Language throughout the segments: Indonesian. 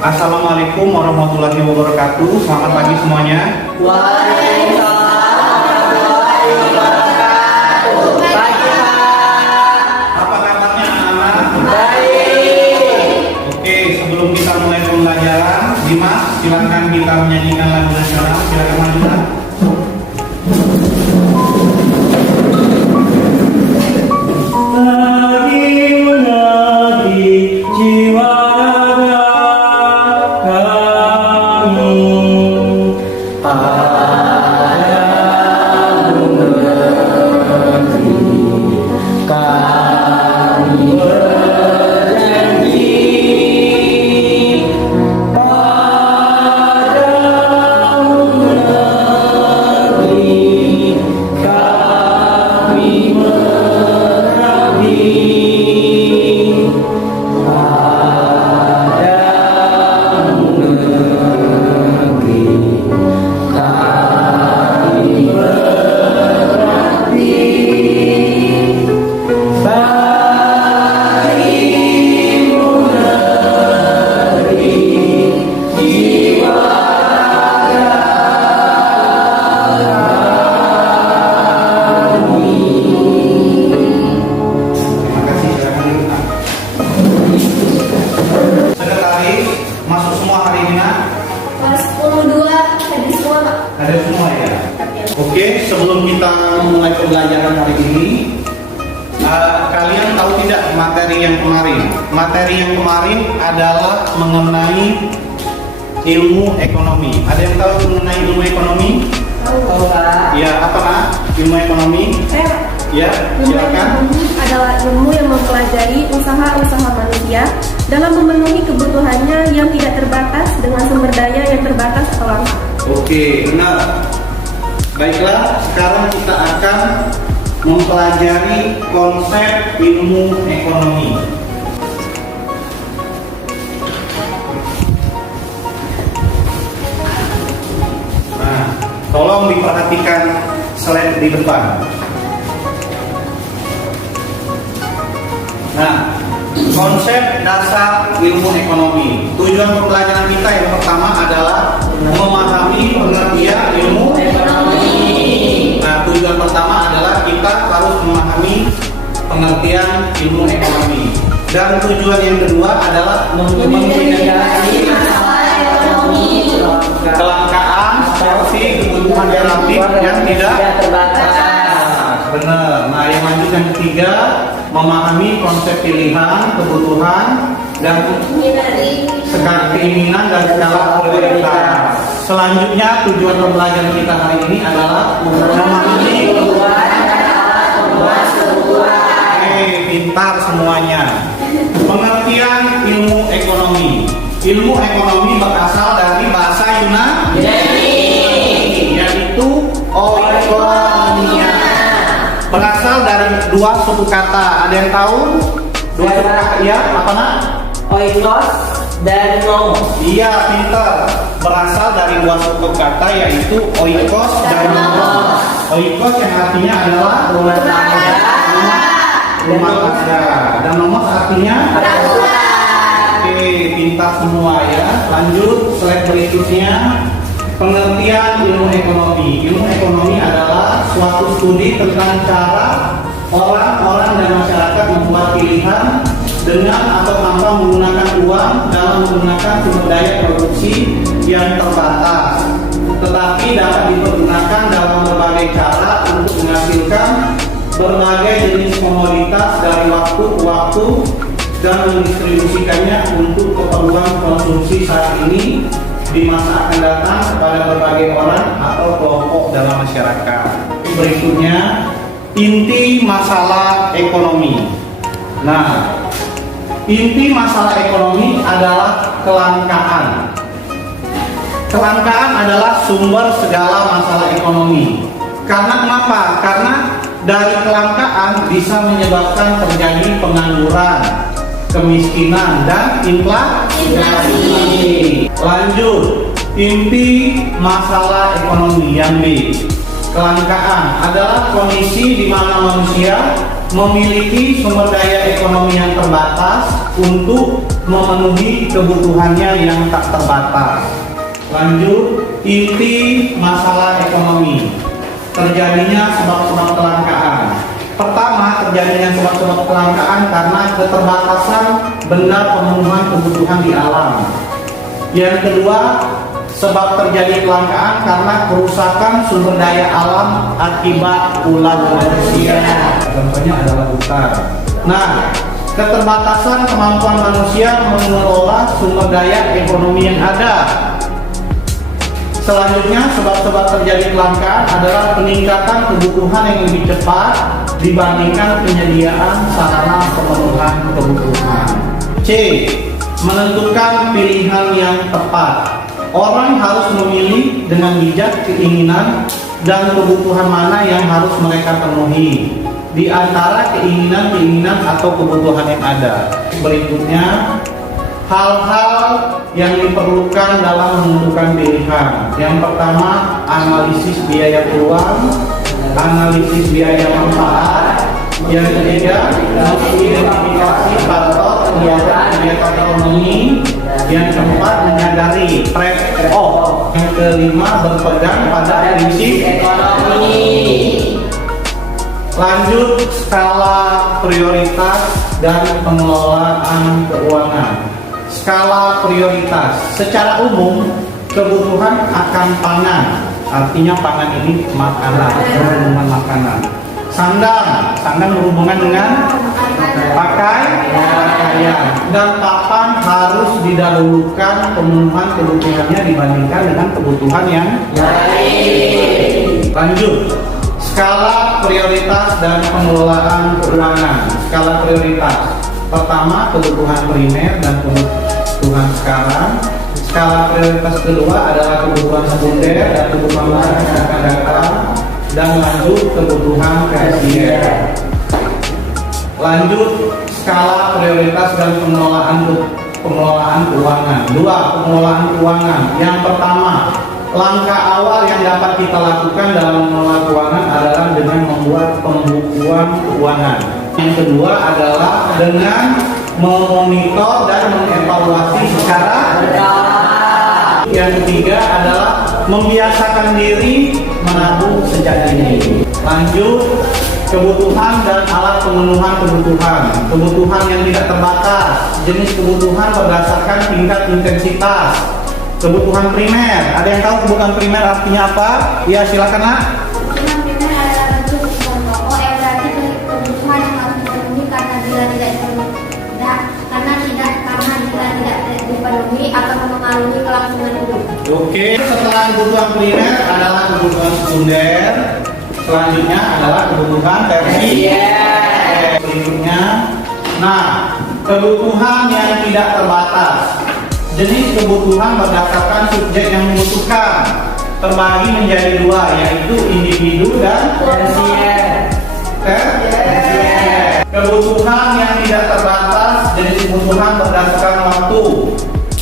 Assalamualaikum warahmatullahi wabarakatuh. Selamat pagi semuanya. Waalaikumsalam warahmatullahi wabarakatuh. Pagi Pak. Apa kabarnya anak-anak? Baik. Oke, sebelum kita mulai pembelajaran, Dimas, silakan kita menyanyikan lagu nasional. Silakan maju. Lagi menari jiwa raga kami padamu negeri, kami berjanji padamu negeri, kami mengabdi padamu negeri, kami mengabdi bagimu negeri, jiwa raga kami. Terima kasih, silakan duduk. Sekretaris, masuk semua hari ini, Nak? Kelas 10-2 tadi semua Pak. Ada semua ya? Oke, sebelum kita mulai pembelajaran hari ini, kalian tahu tidak materi yang kemarin? Materi yang kemarin adalah mengenai ilmu ekonomi. Ada yang tahu mengenai ilmu ekonomi? Tahu Pak. Ya, apa Nak? Ilmu ekonomi? Ya, Ilmu silakan. ekonomi adalah ilmu yang mempelajari usaha-usaha manusia dalam memenuhi kebutuhannya yang tidak terbatas dengan sumber daya yang terbatas atau langka. Oke, benar. Baiklah, sekarang kita akan mempelajari konsep ilmu ekonomi. Nah, tolong diperhatikan slide di depan. Nah, konsep dasar ilmu ekonomi. Tujuan pembelajaran kita yang pertama adalah memahami pengertian ilmu ekonomi. Nah, tujuan pertama adalah kita harus memahami pengertian ilmu ekonomi. Dan tujuan yang kedua adalah mengidentifikasi Ekonomi kelangkaan seperti kebutuhan relatif yang tidak terbatas. benar. Nah, yang lanjut yang ketiga, memahami konsep pilihan, kebutuhan, dan segala keinginan dan skala prioritas. Selanjutnya, tujuan pembelajaran kita hari ini adalah memahami pintar semuanya. Pengertian ilmu ekonomi. Ilmu ekonomi berasal dari bahasa Yunani, yaitu oikonomia. Berasal dari dua suku kata. Ada yang tahu? Dua suku kata, ya, apa Nak? Oikos dan nomos. Iya, pintar. Berasal dari dua suku kata, yaitu oikos dan nomos. Oikos yang artinya adalah Rumah tangga. rumah tangga, dan nomos artinya Oke, pintar semua ya. Lanjut, slide berikutnya. Pengertian ilmu ekonomi. Ilmu ekonomi adalah suatu studi tentang cara orang-orang dan masyarakat membuat pilihan dengan atau tanpa menggunakan uang dalam menggunakan sumber daya produksi yang terbatas, tetapi dapat dipergunakan dalam berbagai cara untuk menghasilkan berbagai jenis komoditas dari waktu ke waktu dan mendistribusikannya untuk keperluan konsumsi saat ini di masa akan datang kepada berbagai orang atau kelompok dalam masyarakat. Berikutnya, inti masalah ekonomi. Nah, inti masalah ekonomi adalah kelangkaan. Kelangkaan adalah sumber segala masalah ekonomi. Karena kenapa? Karena dari kelangkaan bisa menyebabkan terjadi pengangguran, kemiskinan, dan inflasi. Lanjut, inti masalah ekonomi yang B. Kelangkaan adalah kondisi di mana manusia memiliki sumber daya ekonomi yang terbatas untuk memenuhi kebutuhannya yang tak terbatas. Lanjut, inti masalah ekonomi. Terjadinya sebab-sebab kelangkaan. Pertama, terjadinya sebab-sebab kelangkaan karena keterbatasan benar pemenuhan kebutuhan di alam. Yang kedua, sebab terjadi kelangkaan karena kerusakan sumber daya alam akibat ulah manusia. Contohnya adalah hutan. Nah, keterbatasan kemampuan manusia mengelola sumber daya ekonomi yang ada. Selanjutnya, sebab-sebab terjadi kelangkaan adalah peningkatan kebutuhan yang lebih cepat dibandingkan penyediaan sarana pemenuhan kebutuhan. C. Menentukan pilihan yang tepat. Orang harus memilih dengan bijak keinginan dan kebutuhan mana yang harus mereka penuhi di antara keinginan-keinginan atau kebutuhan yang ada. Berikutnya, hal-hal yang diperlukan dalam menentukan pilihan. Yang pertama, analisis biaya peluang, analisis biaya manfaat. Yang ketiga, mengidentifikasi faktor kegiatan ekonomi. Yang keempat, menyadari trade-off. Yang kelima, berpegang pada prinsip Ekonomi. Lanjut, skala prioritas dan pengelolaan keuangan. Skala prioritas. Secara umum, kebutuhan akan pangan. Artinya pangan ini makanan, berhubungan makanan. Sandang berhubungan dengan pakaian. Dan papan harus didahulukan pemenuhan kebutuhannya dibandingkan dengan kebutuhan yang lain. Lanjut, skala prioritas dan pengelolaan keuangan. Skala prioritas. Pertama, kebutuhan primer dan kebutuhan sekarang. Skala prioritas kedua adalah kebutuhan sekunder dan kebutuhan lain yang akan datang. Dan lanjut, kebutuhan tersier. Lanjut, skala prioritas dan pengelolaan keuangan. 2. Pengelolaan keuangan. Yang pertama, langkah awal yang dapat kita lakukan dalam mengelola keuangan adalah dengan membuat pembukuan keuangan. Yang kedua adalah dengan memonitor dan mengevaluasi secara berkala. Yang ketiga adalah membiasakan diri menabung sejak dini. Lanjut, kebutuhan dan alat pemenuhan kebutuhan. Kebutuhan yang tidak terbatas. Jenis kebutuhan berdasarkan tingkat intensitas. Kebutuhan primer. Ada yang tahu kebutuhan primer artinya apa? Ya, silakan, Nak. Kebutuhan primer adalah bentuk kebutuhan pokok yang berarti kebutuhan yang harus dipenuhi karena bila tidak dipenuhi akan mempengaruhi kelangsungan hidup. Oke, setelah kebutuhan primer adalah kebutuhan sekunder. Selanjutnya adalah kebutuhan tersier. Berikutnya, nah, kebutuhan yang tidak terbatas. Jenis kebutuhan berdasarkan subjek yang membutuhkan terbagi menjadi dua, yaitu individu dan Tersier. tersier. Kebutuhan yang tidak terbatas, jenis kebutuhan berdasarkan waktu.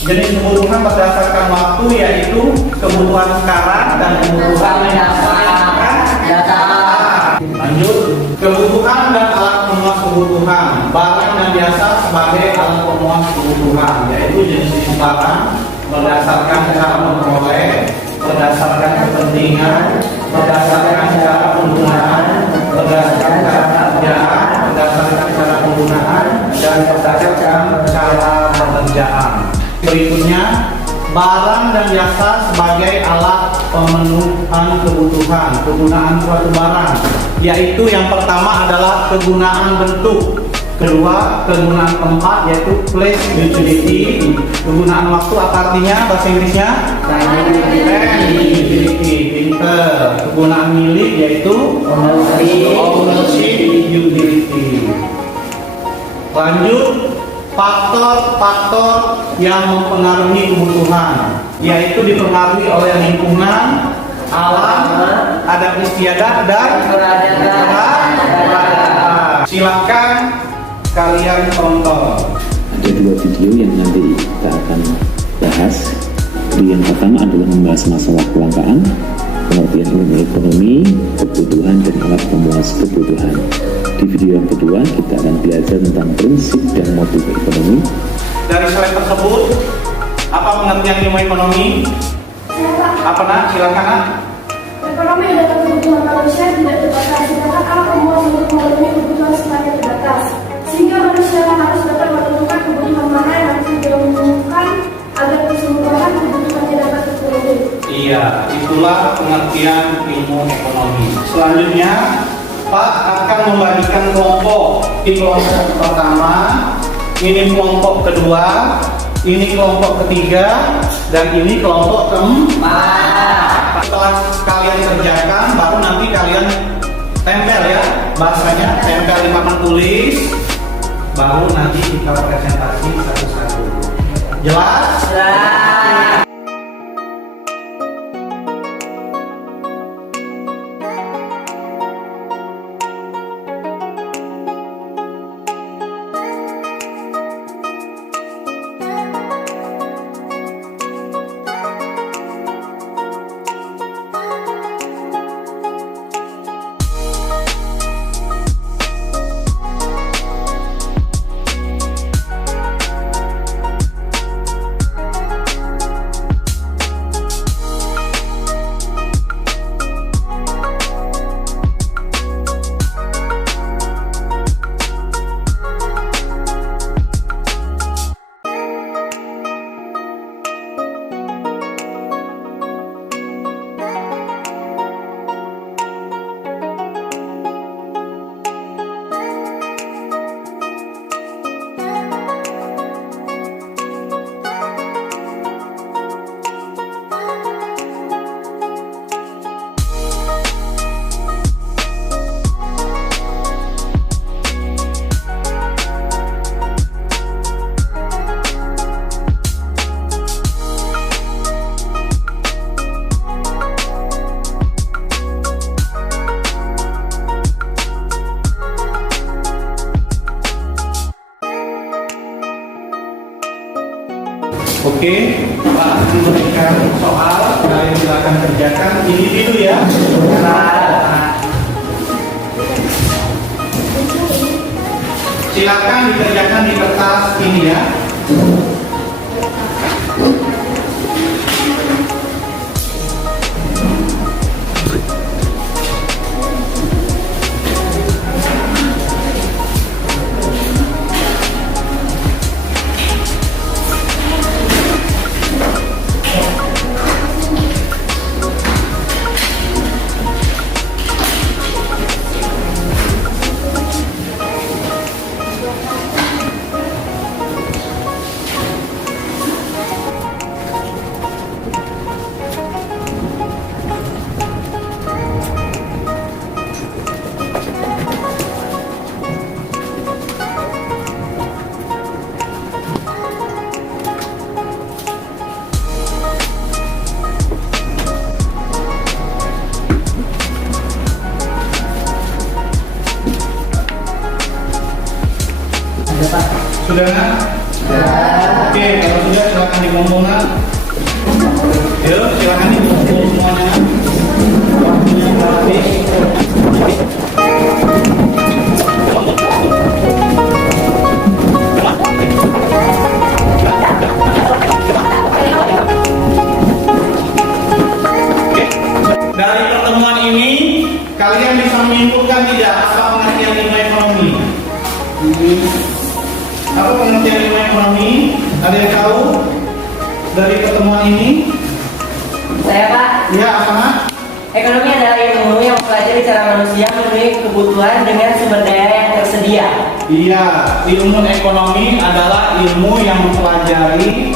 Jenis kebutuhan berdasarkan waktu yaitu kebutuhan sekarang dan kebutuhan datang. Lanjut, kebutuhan dan alat pemenuhan kebutuhan. Barang dan jasa sebagai alat pemenuhan kebutuhan, yaitu jenis barang berdasarkan cara memperoleh, berdasarkan kepentingan, berdasarkan cara penggunaan, berdasarkan cara pekerjaan, berdasarkan cara penggunaan, dan berdasarkan cara pekerjaan. Berikutnya, barang dan jasa sebagai alat pemenuhan kebutuhan. Kegunaan suatu barang, yaitu yang pertama adalah kegunaan bentuk. Kedua, kegunaan tempat, yaitu place utility. Kegunaan waktu apa artinya bahasa Inggrisnya? Utility. Pinter. Kegunaan milik yaitu ownership utility. Lanjut, faktor-faktor yang mempengaruhi kebutuhan, yaitu dipengaruhi oleh lingkungan, alam, adat istiadat, dan keberadaan. Silakan kalian tonton. Ada dua video yang nanti kita akan bahas. Video yang pertama adalah membahas masalah kelangkaan, pengertian ilmu ekonomi, kebutuhan dan alat pemuas kebutuhan. Di video yang kedua kita akan belajar tentang prinsip dan motif ekonomi. dari slide tersebut? Apa pengertian ilmu ekonomi? Apa nak? Silakan nak. Ekonomi adalah kebutuhan manusia yang tidak terbatas, sedangkan alam memuas untuk memenuhi kebutuhan sifatnya terbatas. Sehingga manusia harus dapat menentukan kebutuhan mana yang harus dilakukan agar keseluruhan kebutuhannya dapat terpenuhi. Iya, itulah pengertian ilmu ekonomi. Selanjutnya, Pak akan membagikan kelompok. Di kelompok pertama, ini kelompok kedua, ini kelompok ketiga, dan ini kelompok keempat. Setelah kalian kerjakan, baru nanti kalian tempel ya, bahasanya tempel di papan tulis, baru nanti kita presentasi satu-satu. Jelas? Jelas. Oke, Pak akan memberikan soal, kalian silakan kerjakan individu ya. Silakan dikerjakan di kertas ini ya. Sudah nak? Oke, kalau sudah silakan dikumpul nak. Yuk, silakan dikumpul semuanya. Waktunya berarti. Dari pertemuan ini, kalian bisa menyimpulkan tidak apa pengertian ilmu ekonomi? Apa pengertian ilmu ekonomi? Ada yang tahu dari pertemuan ini? Saya Pak. Ya, apa nak? Ekonomi adalah ilmu yang mempelajari cara manusia memenuhi kebutuhan dengan sumber daya yang tersedia. Iya, ilmu ekonomi adalah ilmu yang mempelajari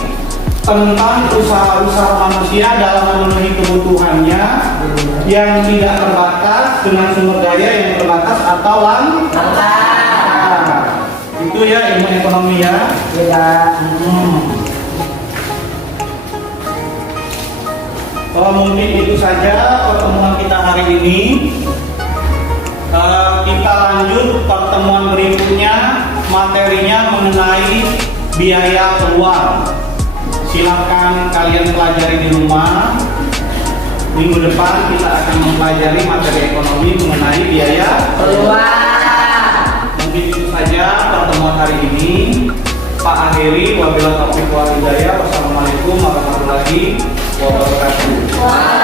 tentang usaha-usaha manusia dalam memenuhi kebutuhannya yang tidak terbatas dengan sumber daya yang terbatas atau langka. Itu ya ilmu ekonomi ya. Iya. Mungkin itu saja pertemuan kita hari ini. Kita lanjut pertemuan berikutnya, materinya mengenai biaya keluar. Silakan kalian pelajari di rumah. Minggu depan kita akan mempelajari materi ekonomi mengenai biaya Keluar. Mungkin itu saja pertemuan hari ini. Pak akhiri, wabillahi taufiq wal hidayah. Wassalamualaikum warahmatullahi wabarakatuh.